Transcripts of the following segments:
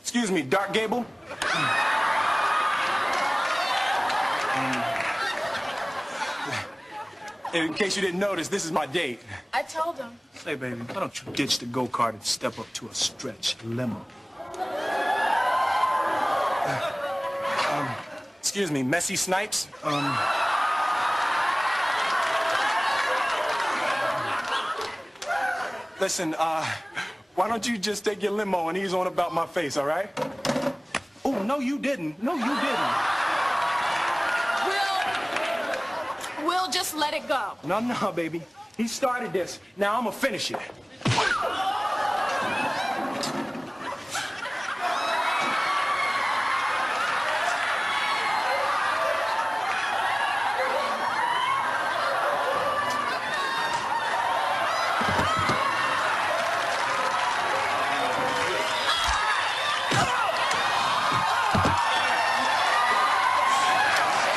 Excuse me, Dark Gable? In case you didn't notice, this is my date. I told him. Hey, baby, why don't you ditch the go-kart and step up to a stretch limo? Excuse me, Messy Snipes? Listen, why don't you just take your limo and ease on about my face, all right? Oh, no, you didn't. No, you didn't. We'll just let it go. No, baby. He started this. Now I'm gonna finish it.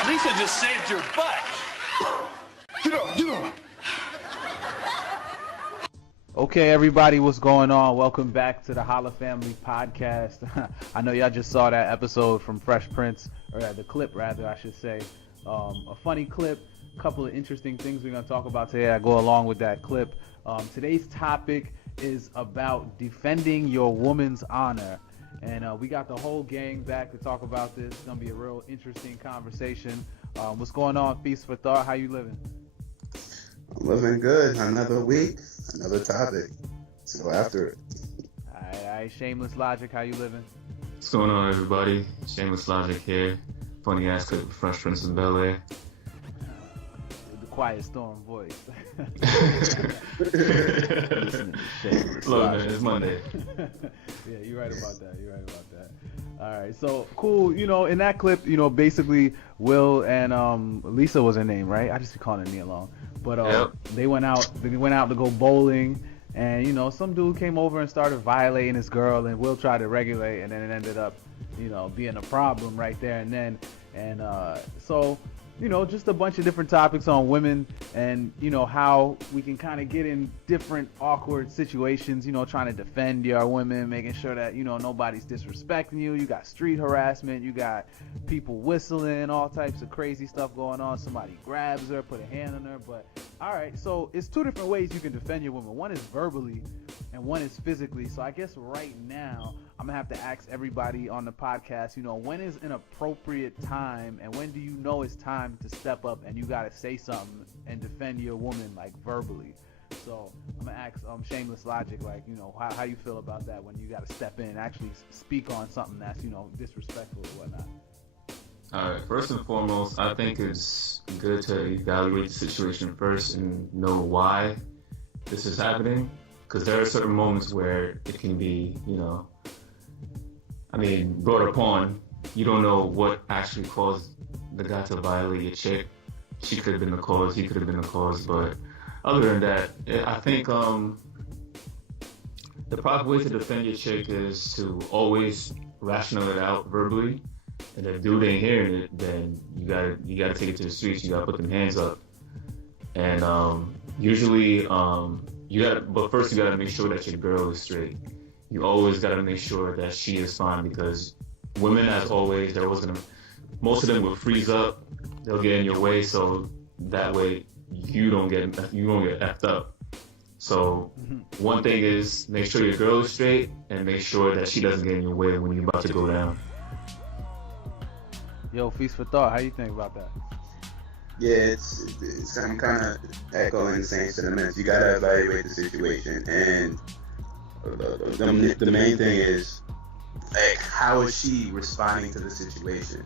Lisa just saved your butt. Get up. Okay, everybody, what's going on? Welcome back to the Holla Family Podcast. I know y'all just saw that episode from Fresh Prince, or the clip, rather, I should say. A funny clip, a couple of interesting things we're going to talk about today that go along with that clip. Today's topic is about defending your woman's honor. And we got the whole gang back to talk about this. It's going to be a real interesting conversation. What's going on, Feast for Thought? How you living? I'm living good. Another week, another topic. Let's go after it. All right. Shameless Logic, how you living? What's going on, everybody? Shameless Logic here. Funny ass clip of Fresh Prince of Bel-Air. The Quiet Storm voice. Look, man, it's Monday. Yeah, you're right about that. All right, so cool. You know, in that clip, you know, basically Will and Lisa was her name, right? I just be calling her Nia Long. But Yep. they went out to go bowling, and you know, some dude came over and started violating this girl, and Will tried to regulate, and then it ended up, you know, being a problem right there and then. And so, you know, just a bunch of different topics on women and, you know, how we can kind of get in different awkward situations, you know, trying to defend your women, making sure that, you know, nobody's disrespecting you. You got street harassment, you got people whistling, all types of crazy stuff going on. Somebody grabs her, put a hand on her. But all right, so it's two different ways you can defend your women. One is verbally and one is physically. So I guess right now I'm gonna have to ask everybody on the podcast, you know, when is an appropriate time and when do you know it's time to step up and you gotta say something and defend your woman, like, verbally? So I'm gonna ask Shameless Logic, like, you know, how you feel about that when you gotta step in and actually speak on something that's, you know, disrespectful or whatnot. Alright, first and foremost, I think it's good to evaluate the situation first and know why this is happening. Because there are certain moments where it can be, you know, brought upon, you don't know what actually caused the guy to violate your chick. She could have been the cause, he could have been the cause, but other than that, I think the proper way to defend your chick is to always rational it out verbally, and if dude ain't hearing it, then you gotta take it to the streets, you gotta put them hands up. And usually, but first you gotta make sure that your girl is straight. You always gotta make sure that she is fine, because women, as always, most of them will freeze up. They'll get in your way, so that way you don't get effed up. So one thing is, make sure your girl is straight and make sure that she doesn't get in your way when you're about to go down. Yo, Feast for Thought, how you think about that? Yeah, I'm kind of echoing the same sentiments. You gotta evaluate the situation, and the main thing is, like, how is she responding to the situation?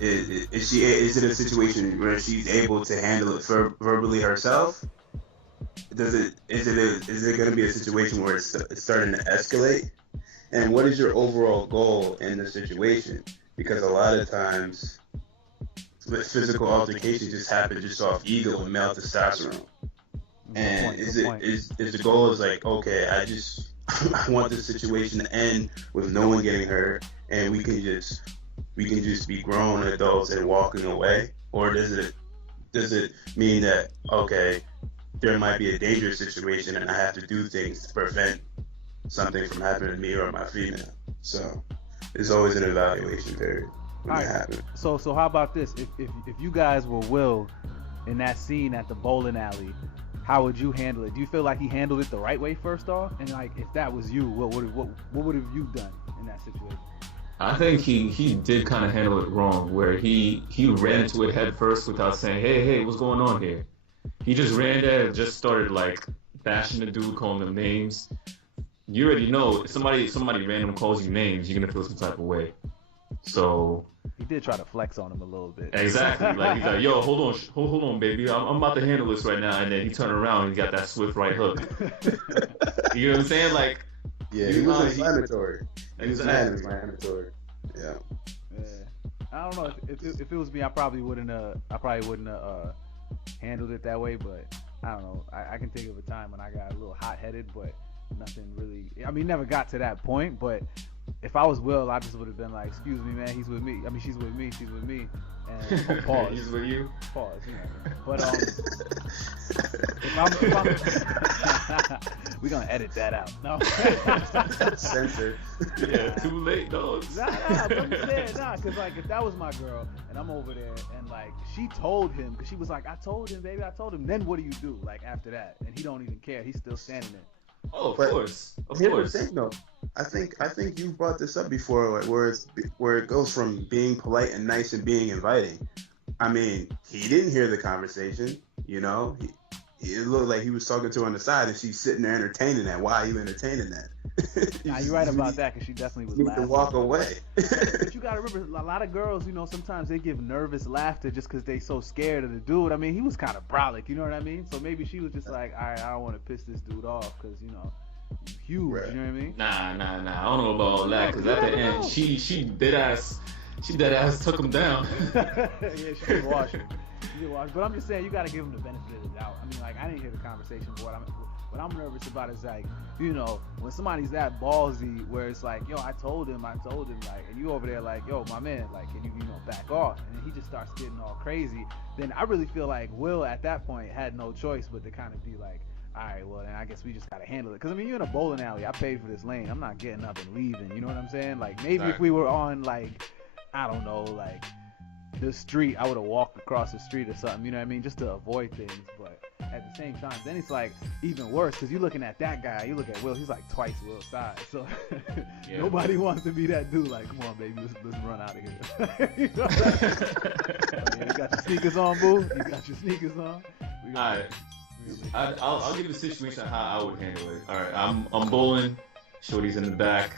Is it a situation where she's able to handle it verbally herself? Is it going to be a situation where it's starting to escalate? And what is your overall goal in the situation? Because a lot of times, physical altercations just happen just off ego and male testosterone. And is the goal is like, okay, I want this situation to end with no one getting hurt, and we can just we can just be grown adults and walking away, or does it mean that, okay, there might be a dangerous situation and I have to do things to prevent something from happening to me or my female? So it's always an evaluation period when it happens. So how about this? If you guys were Will in that scene at the bowling alley, how would you handle it? Do you feel like he handled it the right way first off? And like, if that was you, what would have you done in that situation? I think he did kind of handle it wrong, where he ran into it head first without saying, hey, what's going on here? He just ran there and just started like bashing the dude, calling him names. You already know if somebody random calls you names, you're gonna feel some type of way. So he did try to flex on him a little bit. Exactly. Like he's like, yo, hold on, baby, I'm about to handle this right now. And then he turned around and he got that swift right hook. You know what I'm saying? Like, yeah, he was inflammatory. Exactly. Inflammatory. Yeah. I don't know if it was me, I probably wouldn't have handled it that way. But I don't know. I can think of a time when I got a little hot headed, but nothing really. I mean, never got to that point, but. If I was Will, I just would have been like, "Excuse me, man, he's with me. I mean, she's with me. She's with me." And pause. He's with you. Pause. You know. But if I'm we're gonna edit that out. No. Censor. Yeah, too late, dog. But I'm saying, because like if that was my girl and I'm over there and like she told him, because she was like, "I told him, baby, I told him." Then what do you do? Like after that, and he don't even care. He's still standing there. Oh, of course. Here's the thing, though. I think you brought this up before, where it goes from being polite and nice and being inviting. I mean, he didn't hear the conversation. You know, it looked like he was talking to her on the side, and she's sitting there entertaining that. Why are you entertaining that? Nah, you're right about that, because she definitely was you laughing. need to walk away. But you gotta remember, a lot of girls, you know, sometimes they give nervous laughter just because they so scared of the dude. I mean, he was kind of brolic, you know what I mean? So maybe she was just like, all right, I don't want to piss this dude off because, you know, huge, right. You know what I mean? Nah. I don't know about all that, because at the end, she dead ass took him down. Yeah, she did wash him. But I'm just saying, you gotta give him the benefit of the doubt. I mean, like, I didn't hear the conversation, but what I'm nervous about is like, you know, when somebody's that ballsy, where it's like, yo, I told him, like, and you over there like, yo, my man, like, can you know, back off? And then he just starts getting all crazy. Then I really feel like Will at that point had no choice but to kind of be like, all right, well, then I guess we just gotta handle it. Because I mean, you're in a bowling alley. I paid for this lane. I'm not getting up and leaving. You know what I'm saying? Like, maybe if we were on, like, I don't know, like the street, I would have walked across the street or something. You know what I mean? Just to avoid things. But at the same time, then it's like even worse because you're looking at that guy. You look at Will. He's like twice Will's size. So yeah, nobody wants to be that dude. Like, come on, baby, let's run out of here. You know what I mean? You got your sneakers on, boo. You got your sneakers on. All right. I'll give the situation how I would handle it. All right, I'm bowling. Shorty's in the back.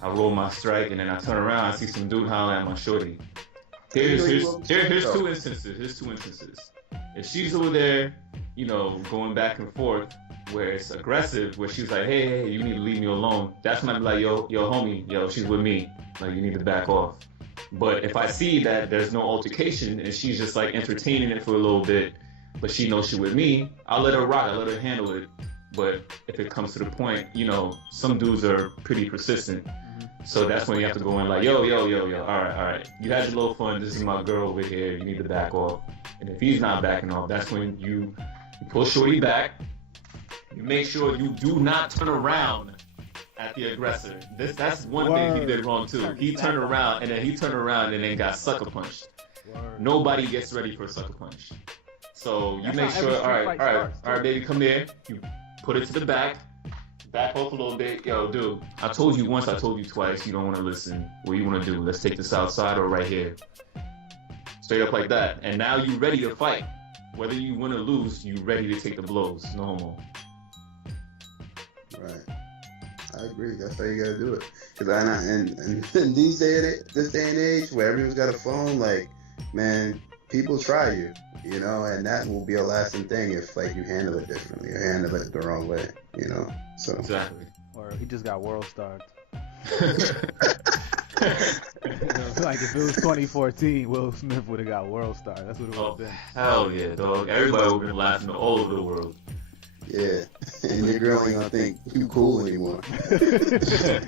I roll my strike and then I turn around. I see some dude hollering at my shorty. Here's two instances. If she's over there, you know, going back and forth, where it's aggressive, where she's like, hey, you need to leave me alone. That's when I'm like, yo, homie, she's with me. Like, you need to back off. But if I see that there's no altercation and she's just like entertaining it for a little bit, but she knows she's with me, I'll let her rock. I'll let her handle it. But if it comes to the point, you know, some dudes are pretty persistent. So that's when you have to go in like, yo, all right. You had your little fun. This is my girl over here. You need to back off. And if he's not backing off, that's when you pull shorty back. You make sure you do not turn around at the aggressor. That's one thing he did wrong too. He turned around and then got sucker punched. Nobody gets ready for a sucker punch. So you make sure, all right, baby, come here. You put it to the back off a little bit. Yo, dude, I told you once, I told you twice, you don't want to listen. What you want to do? Let's take this outside or right here. Straight up like that. And now you ready to fight. Whether you win or lose, you ready to take the blows. No homo. Right. I agree. That's how you gotta do it. Cause in this day and age, where everyone's got a phone, like, man, people try you, you know, and that will be a lasting thing if, like, you handle it differently or handle it the wrong way, you know. So exactly. Or he just got world starred. Like if it was 2014, Will Smith would have got world star. That's what it would have been. Hell yeah, dog. Everybody would have been laughing all over the world. Yeah, and your girl ain't gonna think you cool anymore.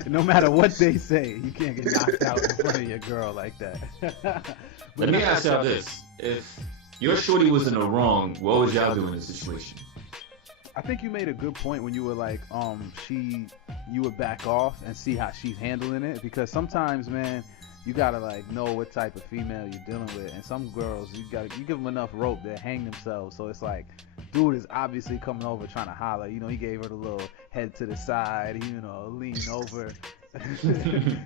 No matter what they say, you can't get knocked out in front of your girl like that. Let me ask y'all this: if your shorty was in the wrong, what would y'all do in this situation? I think you made a good point when you were like, you would back off and see how she's handling it, because sometimes, man, you gotta like know what type of female you're dealing with, and some girls you give them enough rope, they hang themselves. So it's like, dude is obviously coming over trying to holler. You know, he gave her the little head to the side, you know, lean over,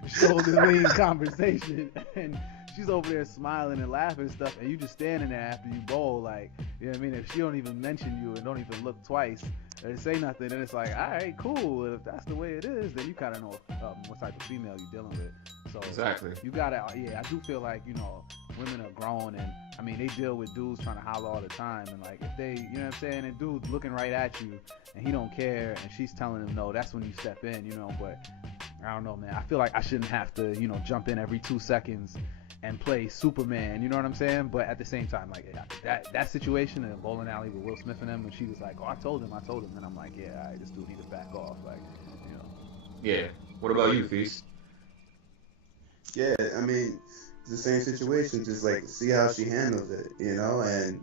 shoulder lean conversation, and she's over there smiling and laughing and stuff, and you just standing there after you bowl, like, you know what I mean? If she don't even mention you and don't even look twice or say nothing, then it's like, all right, cool. If that's the way it is, then you kind of know what type of female you're dealing with. So Exactly. you gotta, yeah, I do feel like, you know, women are grown, and I mean, they deal with dudes trying to holler all the time, and like, if they, you know what I'm saying, and dude's looking right at you and he don't care, and she's telling him no, that's when you step in, you know. But I don't know, man, I feel like I shouldn't have to, you know, jump in every 2 seconds and play Superman, you know what I'm saying? But at the same time, like, that situation in a bowling alley with Will Smith and them, when she was like, oh, I told him, and I'm like, yeah, all right, this dude need to back off, like, you know. Yeah. What about you, Feast? Yeah, I mean, it's the same situation. Just like see how she handles it, you know, and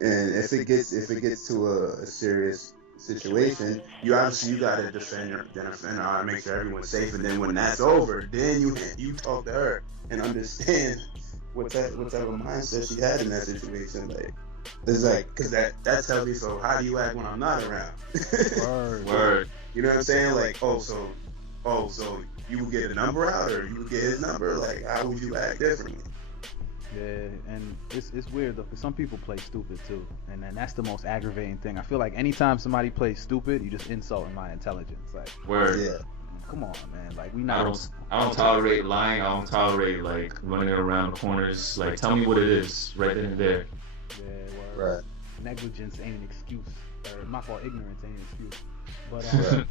if it gets to a serious situation, you gotta defend her, make sure everyone's safe, and then when that's over, then you talk to her and understand what type of mindset she had in that situation. Like, it's like, cause that tells me, so how do you act when I'm not around? Word. You know what I'm saying? Like, so you would get a number out, or you would get his number. Like, how would you act differently? Yeah, and it's weird though, because some people play stupid too, and then that's the most aggravating thing. I feel like anytime somebody plays stupid, you just insulting my intelligence. Like, Word. Yeah. come on, man. Like, we I not. don't tolerate lying. I don't tolerate like running around corners. Like, tell me what it is right then and there. Yeah, Right. negligence ain't an excuse, or my fault, ignorance ain't an excuse. But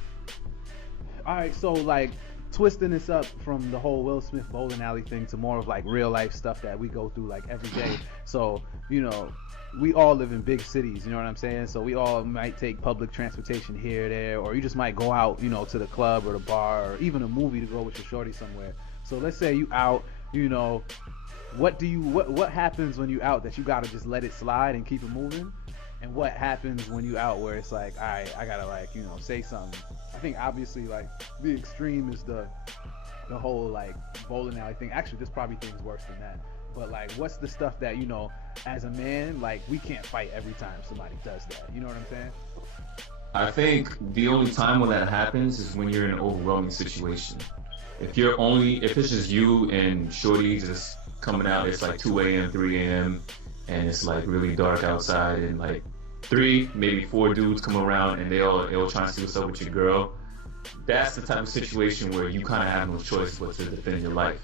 all right, so like twisting this up from the whole Will Smith bowling alley thing to more of like real life stuff that we go through like every day. So, you know, we all live in big cities, you know what I'm saying? So we all might take public transportation here or there, or you just might go out, you know, to the club or the bar, or even a movie to go with your shorty somewhere. So let's say you out, you know, what happens when you out that you gotta just let it slide and keep it moving? And what happens when you out where it's like, all right, I gotta, like, you know, say something? I think obviously like the extreme is the whole like bowling alley thing. Actually, there's probably things worse than that. But like, what's the stuff that, you know, as a man, like, we can't fight every time somebody does that? You know what I'm saying? I think the only time when that happens is when you're in an overwhelming situation. If it's just you and shorty just coming out, it's like 2 a.m., 3 a.m., and it's like really dark outside, and like 3, maybe 4 dudes come around and they all trying to see what's up with your girl. That's the type of situation where you kind of have no choice but to defend your life.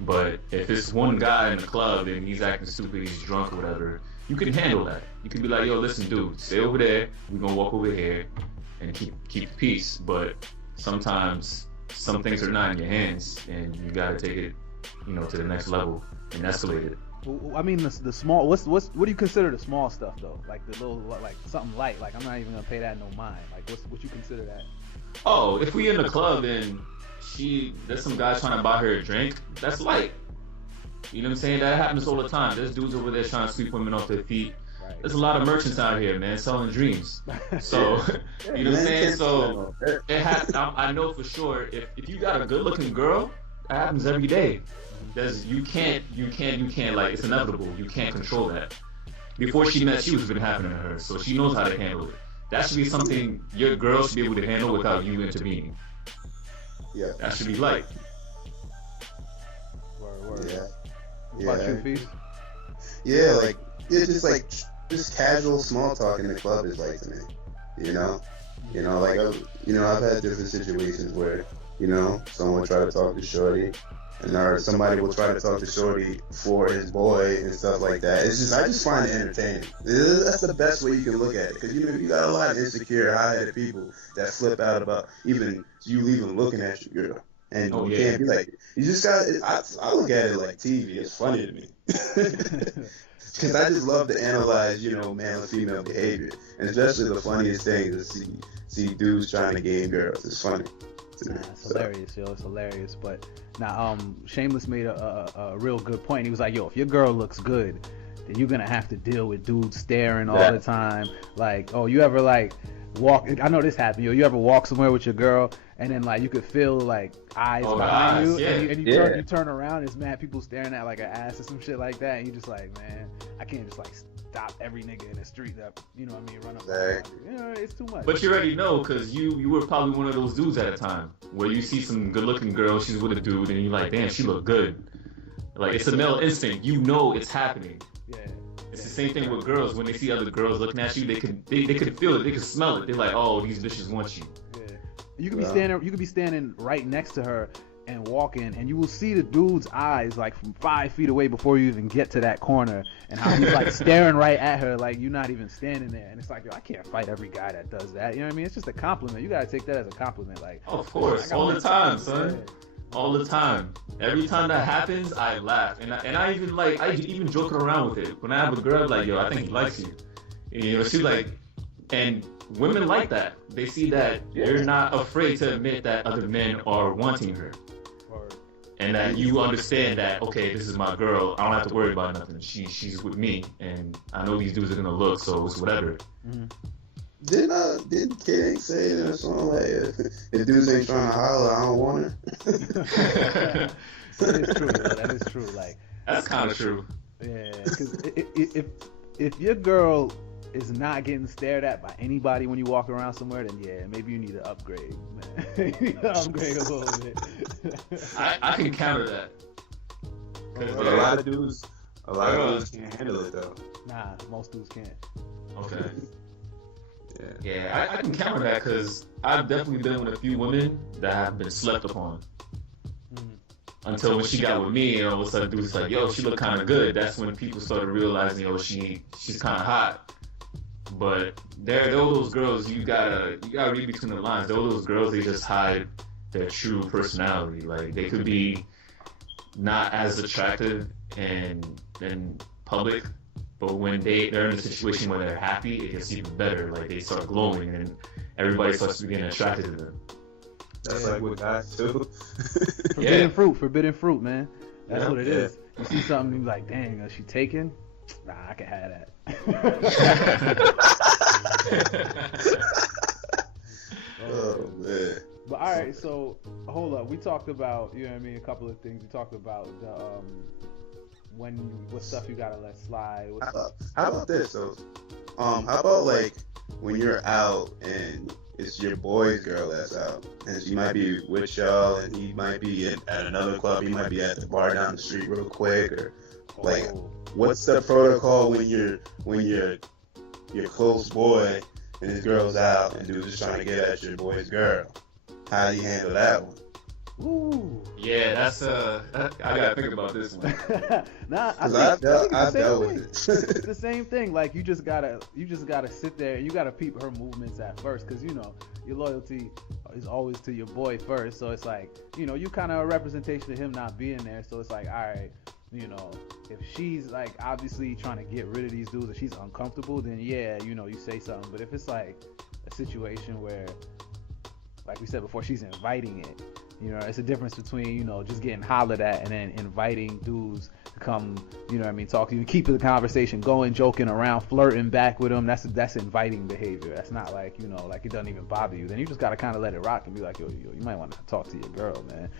But if it's one guy in the club and he's acting stupid, he's drunk or whatever, you can handle that. You can be like, yo, listen, dude, stay over there. We're gonna walk over here and keep the peace. But sometimes some things are not in your hands, and you gotta take it, you know, to the next level and escalate it. Well, I mean, the small. What do you consider the small stuff though? Like the little, like something light. Like, I'm not even gonna pay that no mind. Like, what you consider that? Oh, if we in the club and there's some guy trying to buy her a drink, that's light. You know what I'm saying? That happens all the time. There's dudes over there trying to sweep women off their feet. Right. There's a lot of merchants out here, man, selling dreams. So, you know what I'm saying? So, I know for sure, if you got a good-looking girl, that happens every day. You can't, like, it's inevitable. You can't control that. Before she met you, it's been happening to her, so she knows how to handle it. That should be something your girl should be able to handle without you intervening. Yeah. That should be light. Word. Yeah. What about you, Feast? Yeah, like, it's just casual small talk in the club is like to me. You know, like, I've had different situations where, you know, someone try to talk to shorty, or somebody will try to talk to shorty for his boy and stuff like that. It's just, I just find it entertaining. That's the best way you can look at it, because you got a lot of insecure, high-headed people that flip out about even you leaving looking at your girl. And Oh, you yeah. can't be like, you just got. I look at it like TV. It's funny to me. Because I just love to analyze, male and female behavior, and especially the funniest thing is to see dudes trying to game girls. It's funny. Nah, it's hilarious, yo. It's hilarious. But now, Shameless made a real good point. He was like, yo, if your girl looks good, then you're gonna have to deal with dudes staring all the time. Like, oh, you ever like walk? I know this happened, yo. You ever walk somewhere with your girl, and then like you could feel like eyes behind you, and you turn around, it's mad people staring at like an ass or some shit like that, and you just like, man, I can't just like stop every nigga in the street that, you know what I mean, run up. It's too much. But you already know, because you were probably one of those dudes at a time where you see some good looking girl, she's with a dude, and you're like, damn, she look good. Like, it's a male instinct. You know it's happening. Yeah. It's the same thing with girls. When they see other girls looking at you, they could feel it, they could smell it. They're like, oh, these bitches want you. Yeah. You could be standing right next to her and walking, and you will see the dude's eyes like from 5 feet away before you even get to that corner, and how he's like staring right at her like you're not even standing there. And it's like, yo, I can't fight every guy that does that. You know what I mean? It's just a compliment. You gotta take that as a compliment. Like, of course, all the time, son. All the time. Every time that happens, I laugh, and I even joke around with it. When I have a girl, like, yo, I think he likes you. You know, she's like, and women like that. They see that you're not afraid to admit that other men are wanting her. And that you understand that, okay, this is my girl. I don't have to worry about nothing. She's with me, and I know these dudes are gonna look, so it's whatever. Mm-hmm. Didn't Kid say in a song like, if dudes ain't trying to holler, I don't want her? That is true. That is true. Like, that's kind of true. Yeah, because if your girl is not getting stared at by anybody when you walk around somewhere, then yeah, maybe you need to upgrade, man. You need to upgrade a little bit. I can counter that. A lot of dudes can't handle it though. Nah, most dudes can't. Okay. Yeah, I can counter that because I've definitely been with a few women that have been slept upon. Until when she got with me, and all of a sudden dudes like, yo, she look kind of good. That's when people started realizing, yo, she's kind of hot. But they're those girls, you gotta read between the lines. They're those girls, they just hide their true personality. Like, they could be not as attractive in public, but when they're in a situation where they're happy, it gets even better. Like, they start glowing, and everybody starts getting attracted to them. That's like with guys too. Forbidden fruit, man. That's what it is. You see something, you be like, dang, is she taken? Nah, I can have that. Oh man. But all right, so hold up. We talked about, you know what I mean, a couple of things. We talked about the what stuff you gotta let slide. How about this though? How about like when you're out and it's your boy's girl that's out, and she might be with y'all, and he might be at another club, he might be at the bar down the street real quick, or like, what's the protocol when you're your close boy and his girl's out and dude's just trying to get at your boy's girl? How do you handle that one? Ooh. Yeah, that's I gotta think about this one. Nah, I've dealt with it. It's the same thing. Like, you just gotta sit there and you gotta peep her movements at first, because you know your loyalty is always to your boy first. So it's like, you know, you kind of a representation of him not being there. So it's like, all right, you know, if she's like obviously trying to get rid of these dudes, if she's uncomfortable, then yeah, you know, you say something. But if it's like a situation where, like we said before, she's inviting it. You know, it's a difference between, you know, just getting hollered at and then inviting dudes to come, you know what I mean, talk to you, keep the conversation going, joking around, flirting back with them. That's inviting behavior. That's not like, you know, like it doesn't even bother you. Then you just got to kind of let it rock and be like, yo, you might want to talk to your girl, man.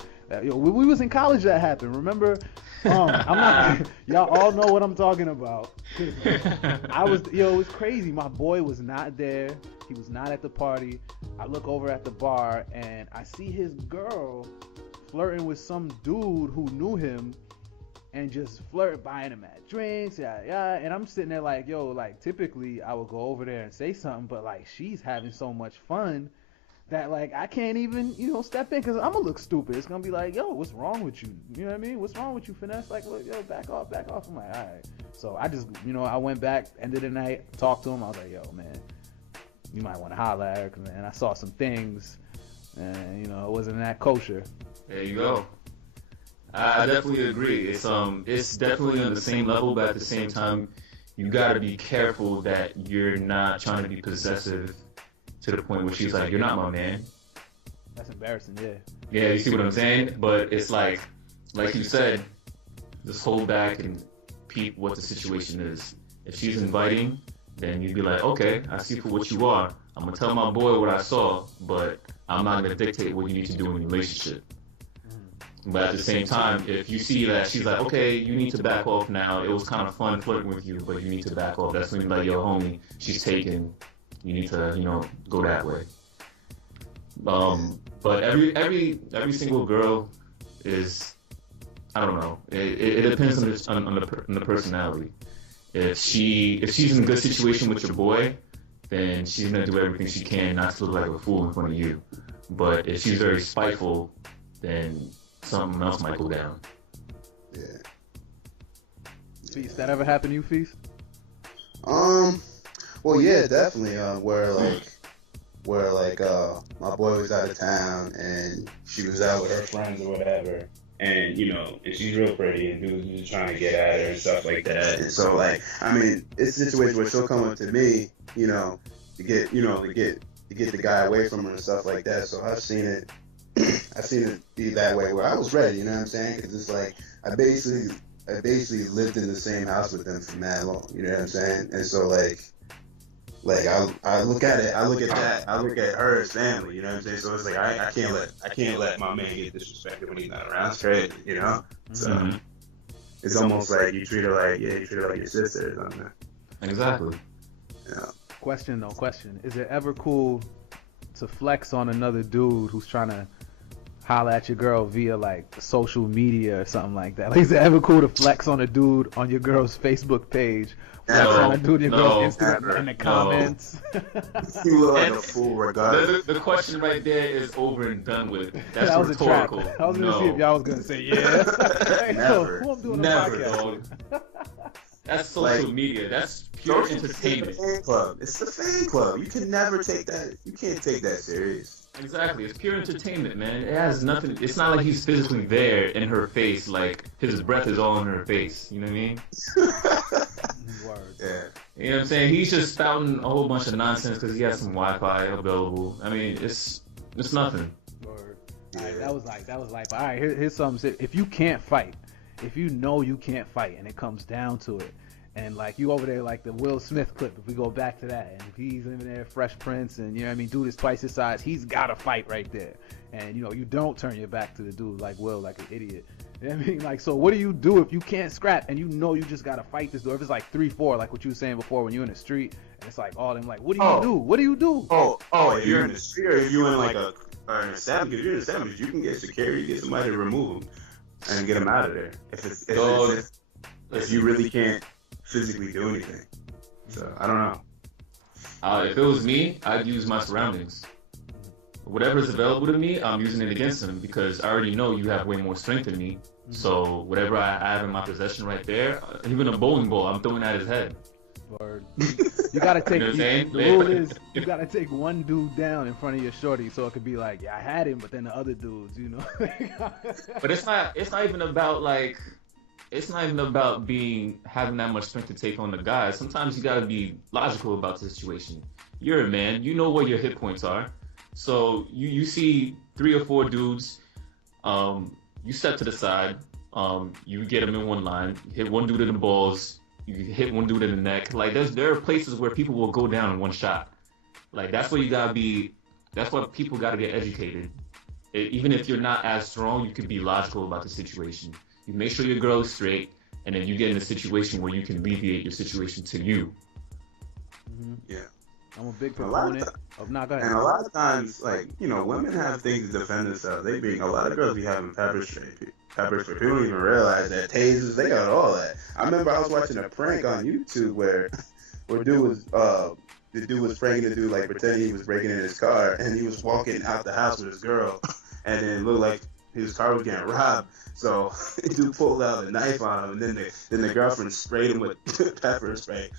We was in college that happened, remember? I'm not, y'all all know what I'm talking about. It was crazy. My boy was not there. He was not at the party. I look over at the bar and I see his girl flirting with some dude who knew him and just flirt, buying him at drinks, yeah. And I'm sitting there like, yo, like typically I would go over there and say something, but like she's having so much fun that like I can't even, you know, step in because I'm gonna look stupid. It's gonna be like, yo, what's wrong with you? You know what I mean? What's wrong with you, finesse? Like, look, yo, back off. I'm like, all right. So I just, you know, I went back, end of the night, talked to him. I was like, yo, man, you might want to holler at her, and I saw some things, and you know, it wasn't that kosher. There you go. I definitely agree. It's definitely on the same level, but at the same time, you got to be careful that you're not trying to be possessive to the point where she's like, "You're not my man." That's embarrassing. Yeah. Yeah, you see what I'm saying? But it's like you said, just hold back and peep what the situation is. If she's inviting, then you'd be like, "Okay, I see for what you are. I'm gonna tell my boy what I saw, but I'm not gonna dictate what you need to do in a relationship." But at the same time, if you see that she's like, okay, you need to back off now. It was kind of fun flirting with you, but you need to back off. That's when you're like, yo, homie, she's taken. You need to, go that way. But every single girl is, I don't know. It depends on the personality. If she's in a good situation with your boy, then she's gonna do everything she can not to look like a fool in front of you. But if she's very spiteful, then something else might go down. Yeah. Feast, that ever happened to you, Feast? Well, yeah, definitely. Where my boy was out of town and she was out with her friends or whatever, and and she's real pretty, and dudes was trying to get at her and stuff like that. And so, like, I mean, it's a situation where she'll come up to me, to get the guy away from her and stuff like that. So I've seen it. I've seen it be that way where I was ready, you know what I'm saying? Because it's like I basically lived in the same house with them for mad long, you know what I'm saying? And so like I look at her as family, you know what I'm saying? So it's like I can't let my man get disrespected when he's not around. It's crazy, So it's almost like you treat her like your sister or something. Exactly. Yeah. Question. Is it ever cool to flex on another dude who's trying to holler at your girl via like social media or something like that? Like, is it ever cool to flex on a dude on your girl's Facebook page? Flex on a dude on your girl's Instagram in the comments? You look like a fool regardless. The question right there is over and done with. That's that was rhetorical. A trap. I was gonna see if y'all was gonna say yeah. Hey, Never. who I'm doing Never, a dog. podcast. That's social media. That's pure entertainment. It's the fan club. You can never take that. You can't take that serious. Exactly. It's pure entertainment, man. It has nothing. It's not like he's physically there in her face. Like his breath is all in her face. You know what I mean? Word. Yeah. You know what I'm saying? He's just spouting a whole bunch of nonsense because he has some Wi-Fi available. I mean, it's nothing. Word. All right, that was like. All right, here's something. If you can't fight, if you know you can't fight, and it comes down to it, and like you over there like the Will Smith clip, if we go back to that, and if he's living there, Fresh Prince, and you know what I mean, dude is twice his size, he's got to fight right there. And you don't turn your back to the dude like Will, like an idiot. You know what I mean? Like, so what do you do if you can't scrap and you just got to fight this dude? If it's like 3-4, like what you were saying before when you're in the street, and it's like all them like, what do you do? What do you do? If you're in the street or if you're in like a establishment, if you're in a establishment, you can get security, get somebody to remove them and get them out of there. If you really can't physically do anything. So I don't know. If it was me, I'd use my surroundings. Whatever is available to me, I'm using it against him because I already know you have way more strength than me. So whatever I have in my possession right there, even a bowling ball, I'm throwing at his head. Word. You gotta take. You know what I'm saying? The rule is you gotta take one dude down in front of your shorty, so it could be like, yeah, I had him, but then the other dudes, But it's not even about like. It's not even about having that much strength to take on the guy. Sometimes you gotta be logical about the situation. You're a man. You know where your hit points are. So you see 3 or 4 dudes. You step to the side. You get them in one line. Hit one dude in the balls. You hit one dude in the neck. Like there are places where people will go down in one shot. Like that's where you gotta be. That's why people gotta get educated. Even if you're not as strong, you can be logical about the situation. You make sure your girl is straight, and then you get in a situation where you can alleviate your situation to you. Yeah. I'm a big proponent of not going. And a lot of times, like, women have things to defend themselves. A lot of girls be having pepper spray. People don't even realize that tasers, they got all that. I remember I was watching a prank on YouTube where the dude was pranking the dude, like pretending he was breaking in his car, and he was walking out the house with his girl, and then it looked like his car was getting robbed. So dude pulled out a knife on him, and then the girlfriend sprayed him with pepper spray,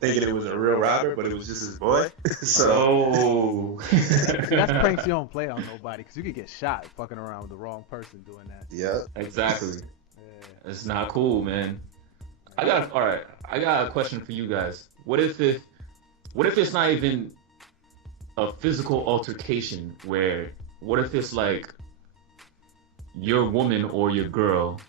thinking it was a real robber, but it was just his boy. So That's pranks you don't play on nobody, because you could get shot fucking around with the wrong person doing that. yeah, Exactly. Yeah. It's not cool, man. I got a question for you guys. What if it's not even a physical altercation? What if it's like your woman or your girl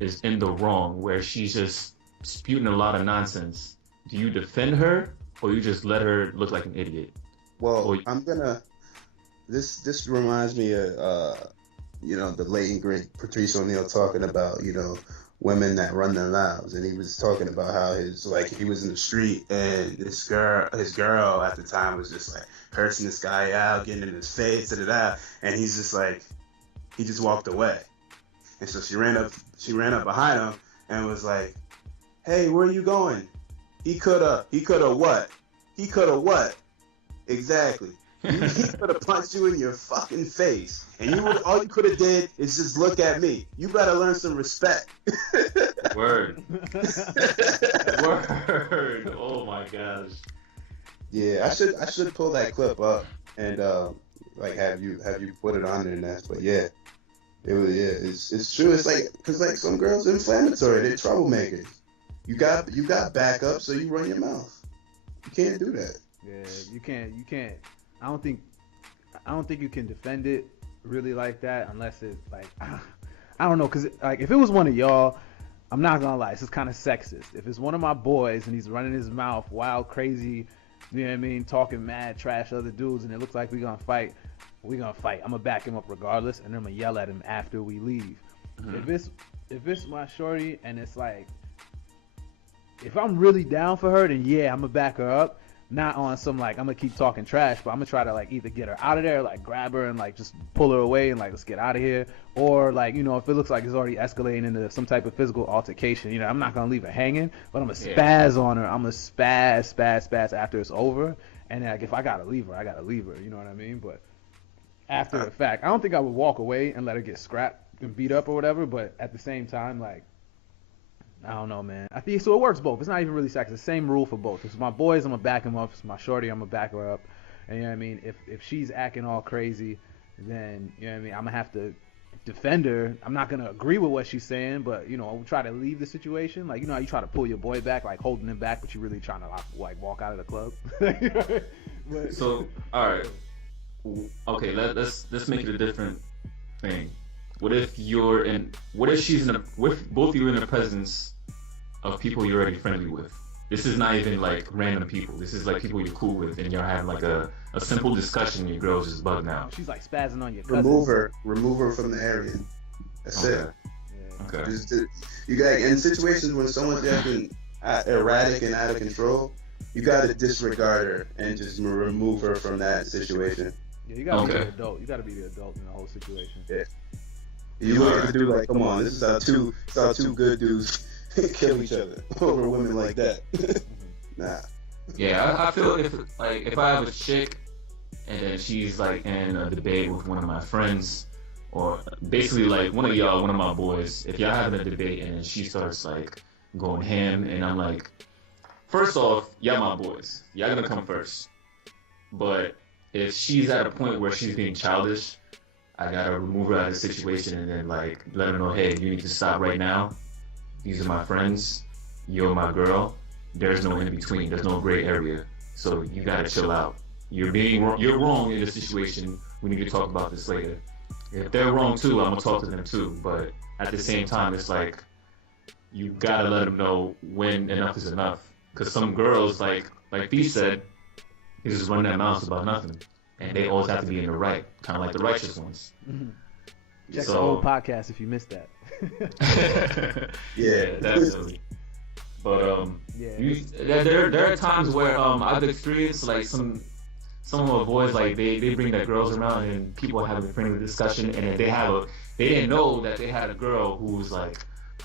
is in the wrong, where she's just spewing a lot of nonsense? Do you defend her, or you just let her look like an idiot? well, this reminds me of the late and great Patrice O'Neal talking about women that run their lives, and he was talking about how he was in the street, and his girl at the time was just like cursing this guy out, getting in his face, and he's just like, he just walked away, and so she ran up behind him and was like, "Hey, where are you going? He coulda what? He coulda what? Exactly. He could have punched you in your fucking face, and all you could have did is just look at me. You better learn some respect." Word. Word. Oh my gosh. Yeah, I should pull that clip up and have you put it on there next. But yeah, it's true. It's like, because like some girls are inflammatory, they're troublemakers. You got backup, so you run your mouth. You can't do that. Yeah, you can't. I don't think you can defend it really like that, unless it's like, I don't know, because like if it was one of y'all, I'm not gonna lie, this is kind of sexist. If it's one of my boys and he's running his mouth wild, crazy, you know what I mean, talking mad trash to other dudes, and it looks like we're gonna fight. I'm gonna back him up regardless, and then I'm gonna yell at him after we leave. Mm-hmm. If it's my shorty and it's like, if I'm really down for her, then yeah, I'm gonna back her up. Not on some like, I'm gonna keep talking trash, but I'm gonna try to like either get her out of there, like grab her and like just pull her away and like, let's get out of here. Or like, if it looks like it's already escalating into some type of physical altercation, I'm not gonna leave her hanging, but I'm gonna spaz on her. I'm gonna spaz after it's over. And like, if I gotta leave her, I gotta leave her. You know what I mean? But after the fact, I don't think I would walk away and let her get scrapped and beat up or whatever. But at the same time, like, I don't know, man. I think so. It works both. It's not even really sex. It's the same rule for both. If it's my boys, I'm gonna back him up. If it's my shorty, I'm gonna back her up. And you know what I mean? If she's acting all crazy, then you know what I mean, I'm gonna have to defend her. I'm not gonna agree with what she's saying, but I'll try to leave the situation. Like, how you try to pull your boy back, like holding him back, but you're really trying to like walk out of the club. But, so all right, okay, let's make it a different thing. What if she's with both of you in the presence of people you're already friendly with? This is not even like random people. This is like people you're cool with, and you're having like a simple discussion. Your girl's just bugging out. She's like spazzing on your cousin. Remove her from the area. That's it. Yeah. Okay. You got in situations when someone's acting erratic and out of control, you got to disregard her and just remove her from that situation. Yeah, you gotta be the adult. You gotta be the adult in the whole situation. Yeah. You look at the dude like, come on, this is how two good dudes kill each other over women like that. Nah. Yeah, I feel if I have a chick and then she's like in a debate with one of my friends, or basically like one of my boys, if y'all having a debate and she starts like going ham, and I'm like, first off, y'all my boys, y'all gonna come first. But if she's at a point where she's being childish, I gotta remove her out of the situation and then like let her know, hey, you need to stop right now. These are my friends. You're my girl. There's no in between. There's no gray area. So you gotta chill out. You're wrong in this situation. We need to talk about this later. If they're wrong too, I'm gonna talk to them too. But at the same time, it's like you gotta let them know when enough is enough. Because some girls, like B said, they just run their mouths about nothing, and they always have to be in the right, kind of like the righteous ones. Mm-hmm. Check the whole podcast if you missed that. Yeah, definitely. But there are times where I've experienced like some of my boys, like they bring their girls around and people are having a friendly discussion, and they didn't know that they had a girl who was like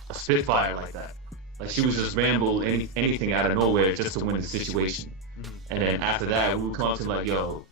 a spitfire like that. Like she was just ramble anything out of nowhere just to win the situation. Mm-hmm. And then after that, we would come to like, yo,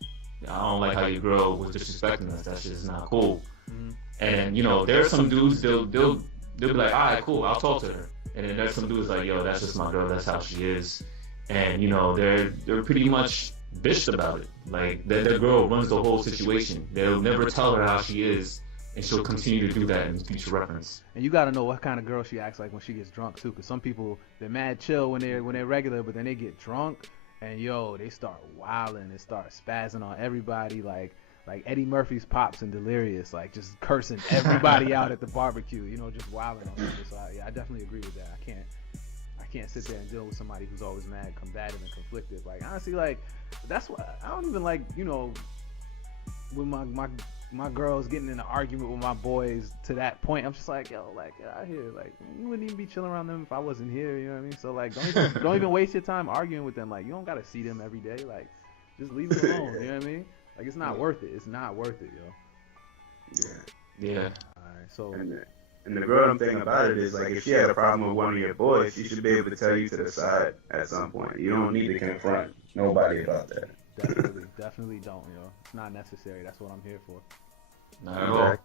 I don't like how your girl was disrespecting us. That's just not cool. Mm-hmm. And you know, there are some dudes they'll be like, all right, cool, I'll talk to her. And then there's some dudes like, yo, that's just my girl, that's how she is. And you know, they're pretty much bitched about it. Like their girl runs the whole situation. They'll never tell her how she is, and she'll continue to do that in future reference. And you gotta know what kind of girl she acts like when she gets drunk too, because some people they're mad chill when they're regular, but then they get drunk and yo, they start wilding and start spazzing on everybody like Eddie Murphy's Pops and Delirious, like just cursing everybody out at the barbecue, you know, just wilding on people. So yeah, I definitely agree with that. I can't sit there and deal with somebody who's always mad, combative, and conflicted. Like honestly, like that's why I don't even like, you know, when my girls getting in an argument with my boys to that point. I'm just like, yo, like get out here. Like you wouldn't even be chilling around them if I wasn't here. You know what I mean? So like, don't even waste your time arguing with them. Like you don't gotta see them every day. Like just leave it alone. You know what I mean? Like it's not worth it. It's not worth it, yo. Yeah. All right, so. And the growing thing about it is, like, if she had a problem with one of your boys, she should be able to tell you to the side at some point. You don't need to confront nobody about that. Definitely don't, yo. It's not necessary. That's what I'm here for. Not at all. All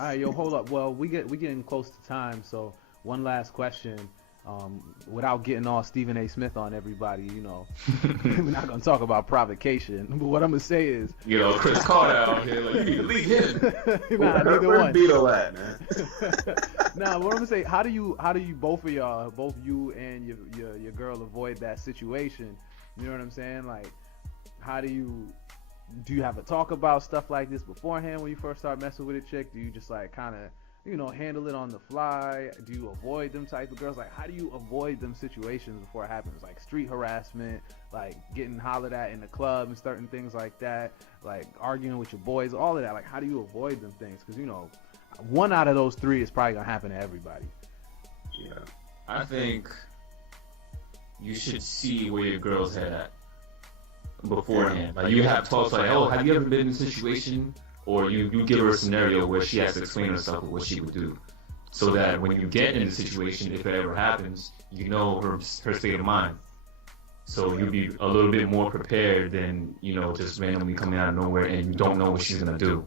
right, yo, hold up. Well, we getting close to time, so one last question. Without getting all Stephen A. Smith on everybody, you know, we're not gonna talk about provocation. But what I'm gonna say is, you know, Chris Carter out here, like you need to leave him. Nah, neither Where's one. Beetle at, man? Nah, what I'm gonna say, how do you both of y'all, both you and your girl, avoid that situation? You know what I'm saying? Like, how do you have a talk about stuff like this beforehand when you first start messing with a chick? Do you just like kind of, you know, handle it on the fly? Do you avoid them type of girls? Like, how do you avoid them situations before it happens? Like street harassment, like getting hollered at in the club and certain things like that, like arguing with your boys, all of that. Like, how do you avoid them things? Because, you know, one out of those three is probably going to happen to everybody. Yeah. I think you should see where your girl's head at beforehand. Like, you have talks like, oh, have you ever been in a situation? Or you give her a scenario where she has to explain herself or what she would do. So that when you get in the situation, if it ever happens, you know her state of mind. So you'll be a little bit more prepared than, you know, just randomly coming out of nowhere and you don't know what she's going to do.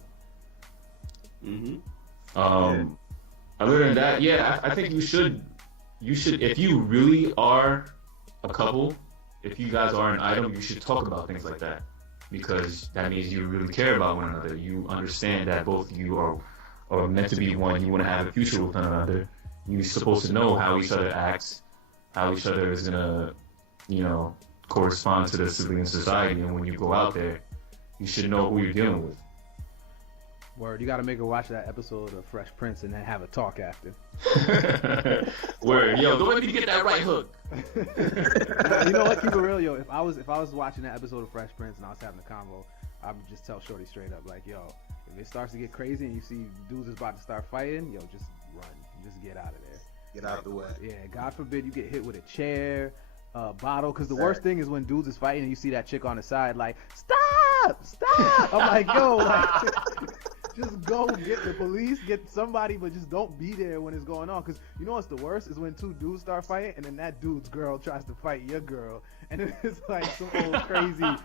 Mm-hmm. Other than that, yeah, I think you should, if you really are a couple, if you guys are an item, you should talk about things like that. Because that means you really care about one another. You understand that both of you are meant to be one. You want to have a future with one another. You're supposed to know how each other acts, how each other is going to, you know, correspond to the civilian society. And when you go out there, you should know who you're dealing with. Word, you got to make her watch that episode of Fresh Prince and then have a talk after. Word, yo, don't let me get that right hook. You know what? Keep it real, yo. If I was watching that episode of Fresh Prince and I was having a convo, I would just tell Shorty straight up, like, yo, if it starts to get crazy and you see dudes is about to start fighting, yo, just run, just get out of there. Get out the way. Yeah, God forbid you get hit with a chair, bottle, because the worst thing is when dudes is fighting and you see that chick on the side, like, stop. I'm like, yo, like. Just go get the police, get somebody, but just don't be there when it's going on. Because you know what's the worst is when two dudes start fighting and then that dude's girl tries to fight your girl. And then it's like some old crazy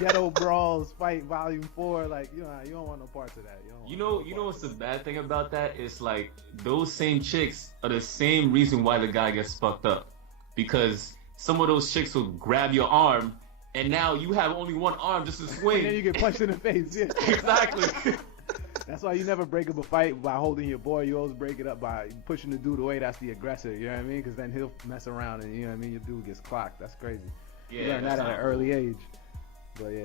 ghetto brawls fight volume 4. Like, you don't want no parts of that. You know what's the bad thing about that? It's like those same chicks are the same reason why the guy gets fucked up. Because some of those chicks will grab your arm and now you have only one arm just to swing. And then you get punched in the face. Yeah. Exactly. That's why you never break up a fight by holding your boy. You always break it up by pushing the dude away. That's the aggressor. You know what I mean? Because then he'll mess around and, you know what I mean, your dude gets clocked. That's crazy. Yeah, you learn that at an early age. But yeah.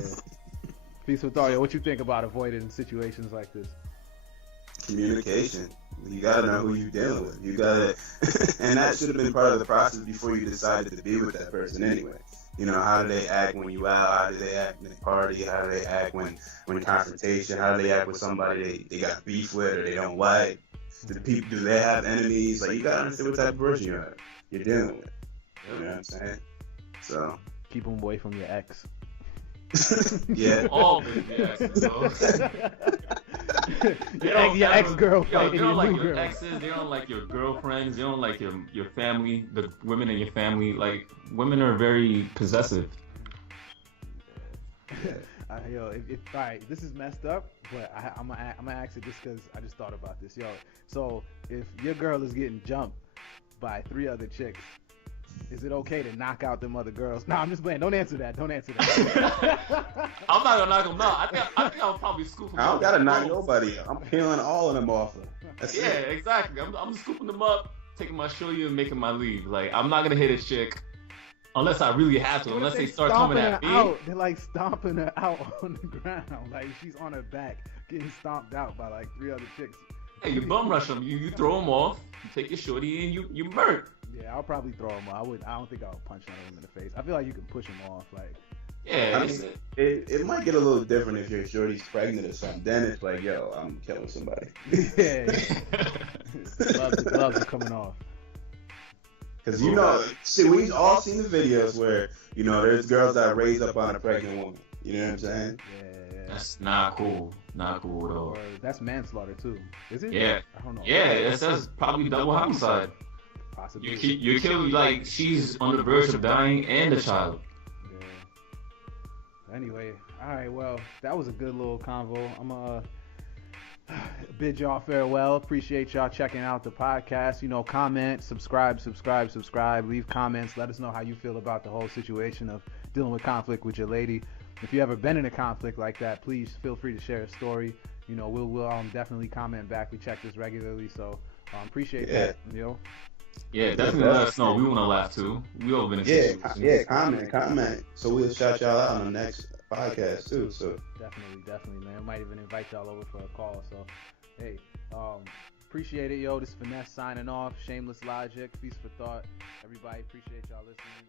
Peace with all. What you think about avoiding situations like this? Communication. You gotta know who you're dealing with. You gotta, and that should have been part of the process before you decided to be with that person anyway. You know, how do they act when you out? How do they act in the party? How do they act when confrontation? How do they act with somebody they got beef with or they don't like? Do they have enemies? Like, you gotta understand what type of person you're dealing with. You know what I'm saying? So keep them away from your ex. Yeah. All your exes, your ex-girlfriend. They don't like your exes, they don't like your girlfriends, they don't like your family, the women in your family. Like, women are very possessive. Yo, if all right, this is messed up, but I'm gonna ask it just because I just thought about this. Yo, so if your girl is getting jumped by 3 other chicks, is it okay to knock out them other girls? No, I'm just playing. Don't answer that. I'm not gonna knock them out. I think I'll probably scoop them up. I don't gotta knock nobody. I'm peeling all of them off. Yeah, exactly. I'm scooping them up, taking my shorty and making my leave. Like, I'm not gonna hit a chick unless I really have to. Unless they start coming at me. They're like stomping her out on the ground. Like she's on her back, getting stomped out by like 3 other chicks. Hey, you bum rush them. You throw them off. You take your shorty and you murk. Yeah, I'll probably throw him off. I don't think I'll punch none of them in the face. I feel like you can push them off. Like, yeah, I mean, it might get a little different if your shorty's pregnant or something. Then it's like, yo, I'm killing somebody. yeah. The gloves are coming off. Because, you know, see, we've all seen the videos where, you know, there's girls that raise up on a pregnant woman. You know what I'm saying? Yeah. That's not cool. Not cool at all. Or that's manslaughter too. Is it? Yeah. I don't know. Yeah, that's probably double homicide. Possibly. You kill, like, she's on the verge of dying and the child. Yeah. Anyway, all right. Well, that was a good little convo. I'm gonna bid y'all farewell. Appreciate y'all checking out the podcast. You know, comment, subscribe. Leave comments. Let us know how you feel about the whole situation of dealing with conflict with your lady. If you ever been in a conflict like that, please feel free to share a story. You know, we'll definitely comment back. We check this regularly, so appreciate that. You know. Yeah, definitely let us know. We want to laugh too. We all been in situations. Yeah, comment. So we'll shout y'all out on the next podcast too. So definitely, man. Might even invite y'all over for a call. So, hey, appreciate it, yo. This is Finesse signing off. Shameless Logic, Feast for Thought. Everybody, appreciate y'all listening.